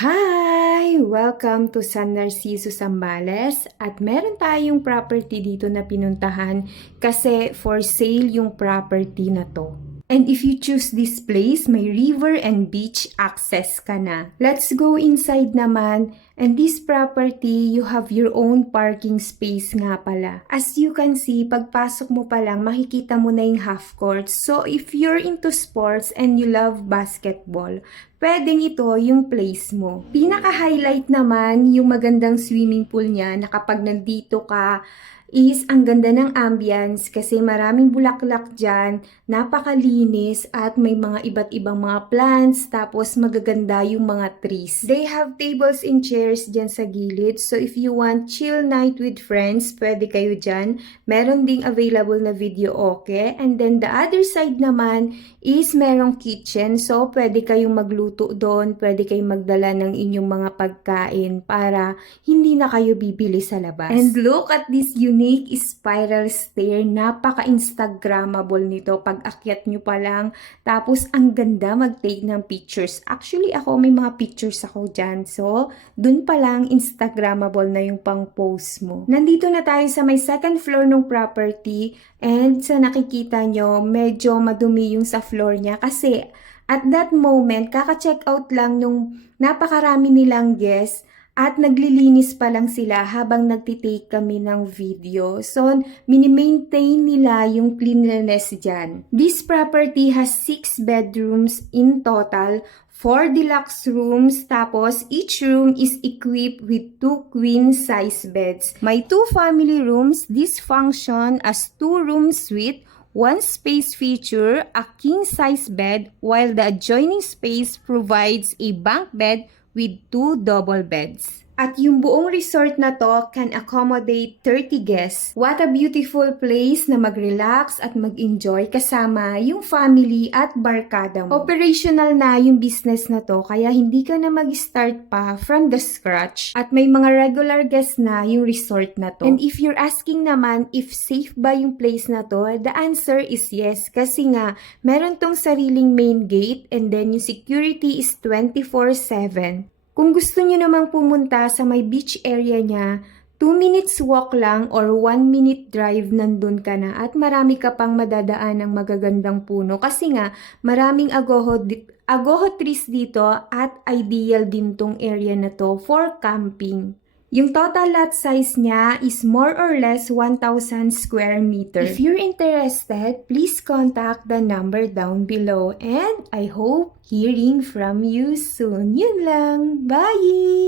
Hi! Welcome to San Narciso, Zambales at meron tayong property dito na pinuntahan kasi for sale yung property na to. And if you choose this place, may river and beach access ka na. Let's go inside naman. And this property, you have your own parking space nga pala. As you can see, pagpasok mo pa lang, makikita mo na yung half court. So if you're into sports and you love basketball, pwedeng ito yung place mo. Pinaka-highlight naman yung magandang swimming pool niya na kapag nandito ka, is ang ganda ng ambience kasi maraming bulaklak dyan, napakalinis at may mga iba't ibang mga plants tapos magaganda yung mga trees. They have tables and chairs dyan sa gilid, so if you want chill night with friends, pwede kayo dyan. Meron ding available na video okay, and then the other side naman is merong kitchen, so pwede kayong magluto doon, pwede kayong magdala ng inyong mga pagkain para hindi na kayo bibili sa labas. And look at this unique spiral stair. Napaka-instagrammable nito pag akyat nyo pa lang. Tapos, ang ganda mag-take ng pictures. Actually, ako may mga pictures ako dyan. So, dun pa lang instagrammable na yung pang-post mo. Nandito na tayo sa may second floor ng property. And sa nakikita nyo, medyo madumi yung sa floor niya kasi at that moment, kaka-check out lang nung napakarami nilang guests at naglilinis pa lang sila habang nagtitake kami ng video. So, mini-maintain nila yung cleanliness dyan. This property has 6 bedrooms in total, 4 deluxe rooms, tapos each room is equipped with 2 queen-size beds. May 2 family rooms. This function as 2-room suite, 1 space feature, a king-size bed, while the adjoining space provides a bunk bed with 2 double beds. At yung buong resort na to can accommodate 30 guests. What a beautiful place na mag-relax at mag-enjoy kasama yung family at barkada mo. Operational na yung business na to kaya hindi ka na mag-start pa from the scratch. At may mga regular guests na yung resort na to. And if you're asking naman if safe ba yung place na to, the answer is yes. Kasi nga, meron tong sariling main gate and then yung security is 24/7. Kung gusto nyo namang pumunta sa may beach area niya, 2 minutes walk lang or 1 minute drive nandun ka na at marami ka pang madadaan ng magagandang puno kasi nga maraming agoho trees dito at ideal din tong area na to for camping. Yung total lot size niya is more or less 1,000 square meter. If you're interested, please contact the number down below and I hope hearing from you soon. Yun lang. Bye!